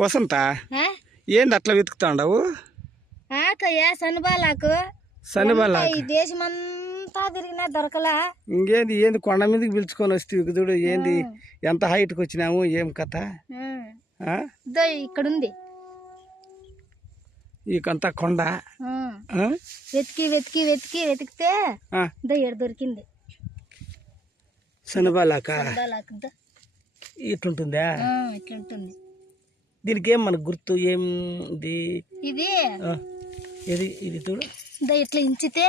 వసంత ఏంది అట్లా వెతుకుతాండవు? ఆకయ్య సన్నబాలకు సన్నబాల ఈ దేశమంతా తిరిగినా దొరకలా. ఇంకేంది ఏంది కొండ మీదకి పిలుచుకొని వస్తే చూడు ఏంది ఎంత హైట్కి వచ్చినాము ఏం కథ? ఇక్కడుంది ఇకంతా కొండ. వెతికి వెతికి వెతికి వెతికితే ఏడు దొరికింది. సన్నబాలాక ఇట్లుంటుందా? ఇట్లుంటుంది. దీనికి ఏం మనకు గుర్తు ఏంది? ఇది ఇది ఇది చూడు ఇట్లా ఇంచితే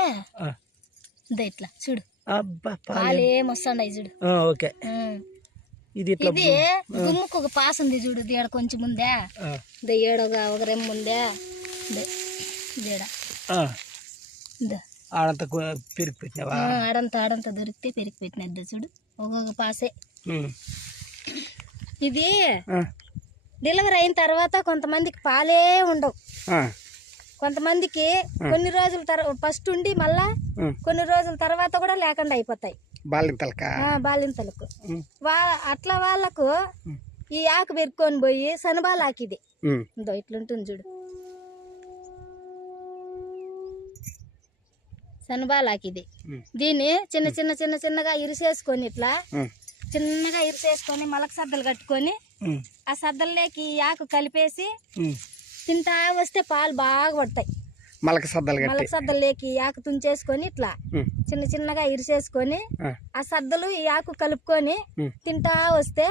ఇట్లా చూడు. అబ్బా పాలేం వస్తాయి చూడు. ఓకే. ఇది గుమ్ముకు ఒక పాస్ ఉంది చూడు. దీడ కొంచెం ముందే ఏడొక ఒక రెమ్మ ముందే ఆడంతా పెరిగి పెట్టినావా? ఆడంతా దొరికితే పెరిగి పెట్టినద్దు చూడు. ఒక్కొక్క పాసే. ఇది డెలివరీ అయిన తర్వాత కొంతమందికి పాలే ఉండవు. కొంతమందికి కొన్ని రోజుల తర్వాత ఫస్ట్ ఉండి మళ్ళా కొన్ని రోజుల తర్వాత కూడా లేకుండా అయిపోతాయి బాలింతలకు. అట్లా వాళ్ళకు ఈ ఆకు పెరుక్కొని పోయి సనబాలాకి ఇది ఇట్లుంటుంది చూడు. సనబాలాకి ఇది. దీన్ని చిన్న చిన్న చిన్న చిన్నగా ఇరిసేసుకొని ఇట్లా చిన్నగా ఇరిసేసుకొని మలక సద్దలు కట్టుకొని ఆ సద్దల్లోకి ఈ ఆకు కలిపేసి తింటా వస్తే పాలు బాగా పడతాయి. మలక సద్దల్లోకి ఈ ఆకు తుంచేసుకొని ఇట్లా చిన్న చిన్నగా ఇరిసేసుకొని ఆ సద్దలు ఈ ఆకు కలుపుకొని తింటా వస్తే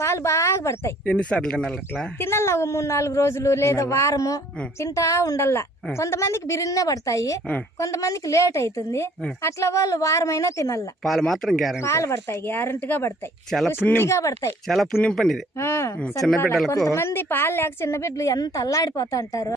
పాలు బాగా పడతాయి. ఎన్నిసార్లు తినాలి? తినాల 3-4 రోజులు లేదా వారము తింటా ఉండల్లా. కొంతమందికి బిరిన్నే పడతాయి, కొంతమందికి లేట్ అవుతుంది. అట్లా వాళ్ళు వారమైనా తినాల. పాలు మాత్రం పాలు పడతాయి, గ్యారంటీగా పడతాయి, పడతాయి. చాలా పుణ్యం పని ఇది. కొంతమంది పాలు లేక చిన్న బిడ్డలు ఎంత అల్లాడిపోతా అంటారు.